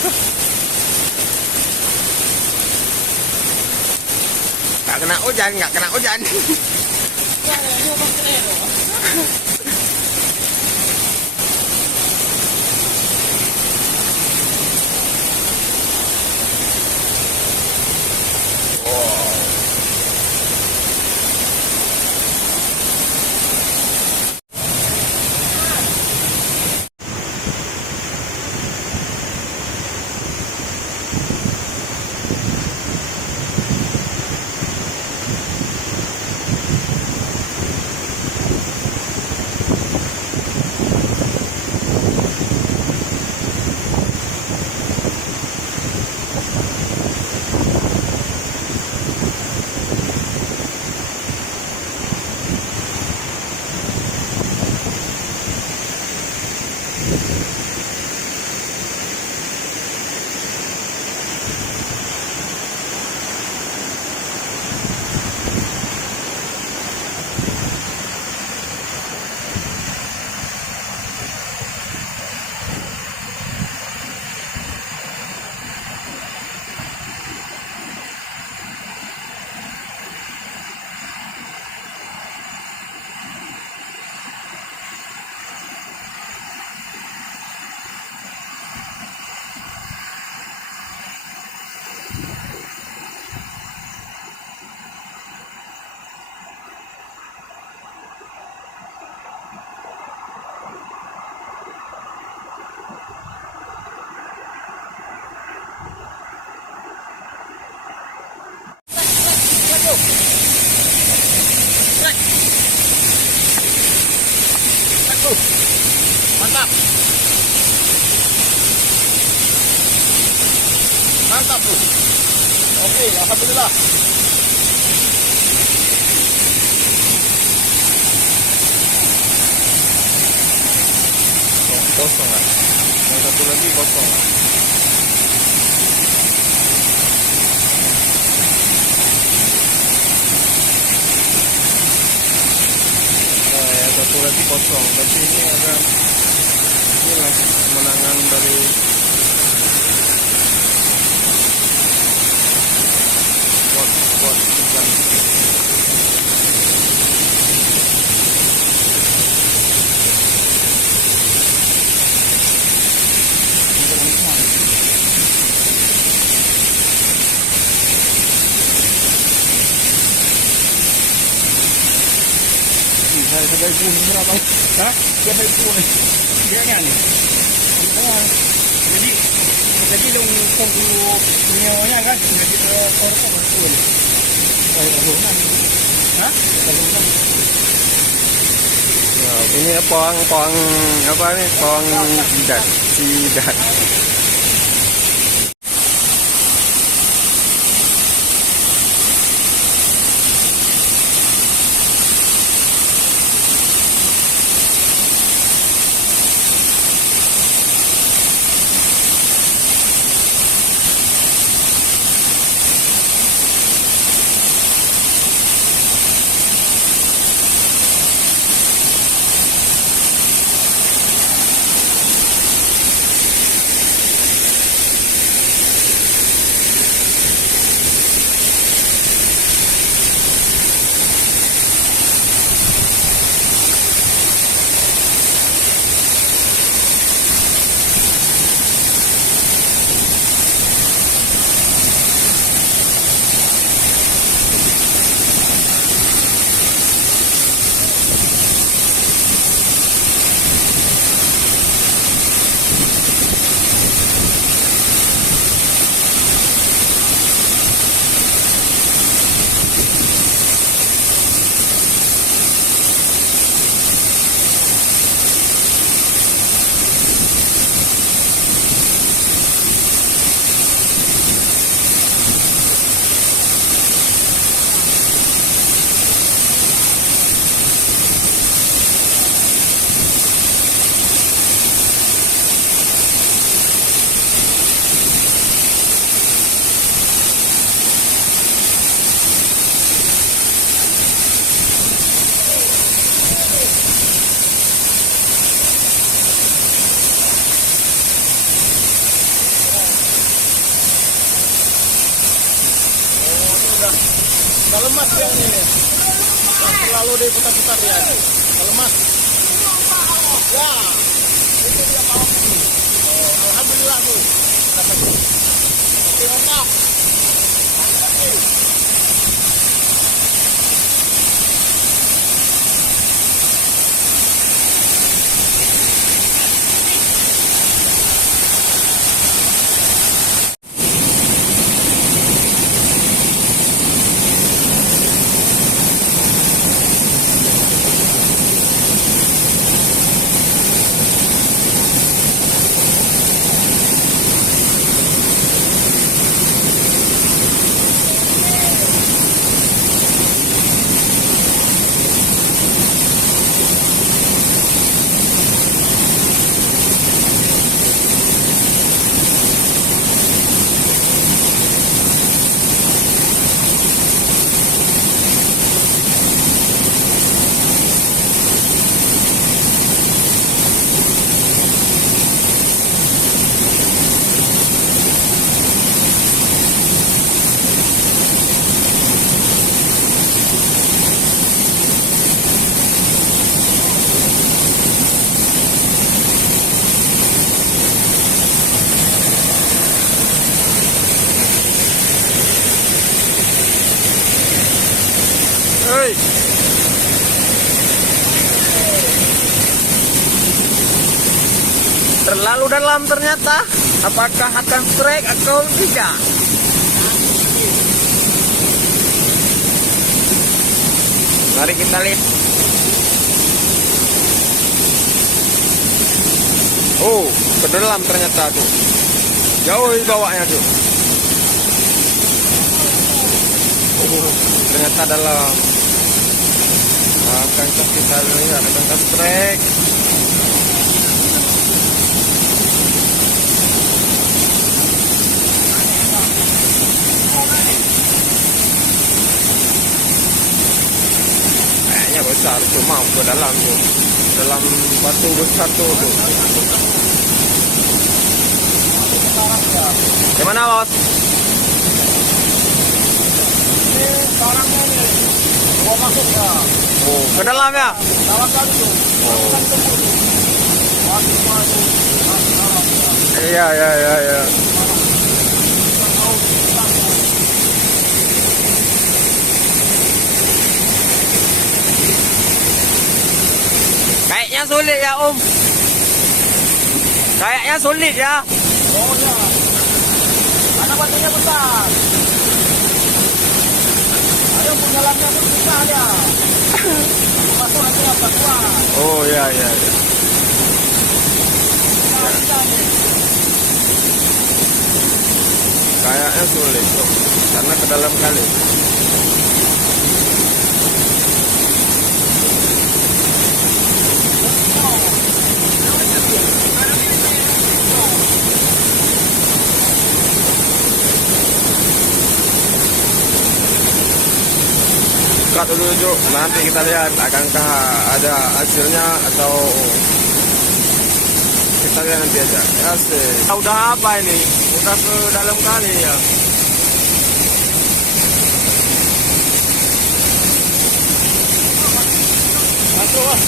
Nggak kena hujan, nggak kena hujan. Mantap. Mantap tuh. Oke, alhamdulillah. Kosong lah. Yang satu lagi kosong lah. Yang satu lagi kosong, tapi ini agak kemenangan dari bot ikan. Sebagai kuning berapa? Hah? Sebagai kuning. Dia nih. Jadi dong tunggu punyanya kan jadi korban betul. Kayak tahunan. Hah? Tahunan. Nah, ini pawang apa nih? Pawang sidat. Udah lemas dia nih. Selalu diputar-putar dia. Udah lemas. Ya. Itu dia mau. Oh, alhamdulillah tuh. Oke, mantap. Hei. Terlalu dalam ternyata. Apakah akan strike atau tidak? Mari kita lihat. Oh, ke dalam ternyata tuh. Jauh bawahnya tuh. Oh, ternyata dalam. Akan kita lihat, akan strike. Kayaknya besar tuh, mau ke dalam tuh, dalam batu besar tuh. Gimana bos? Ini barangnya nih. Gua masuk ya. Oh, ke dalam ya? Dalam kali tuh. Oh. Masuk. Iya, iya, iya, iya. Kayaknya sulit ya Om. Kayaknya sulit ya. Oh ya. Karena batunya besar. Ada penjalannya pun susah dia. Masuk nanti apa kuat. Oh iya, iya, iya. Kayaknya sulit tuh, karena ke dalam kali. Buka dulu Juk, nanti kita lihat akankah ada hasilnya atau kita lihat nanti aja. Asik. Udah apa ini? Udah ke dalam kali ya. Masuk.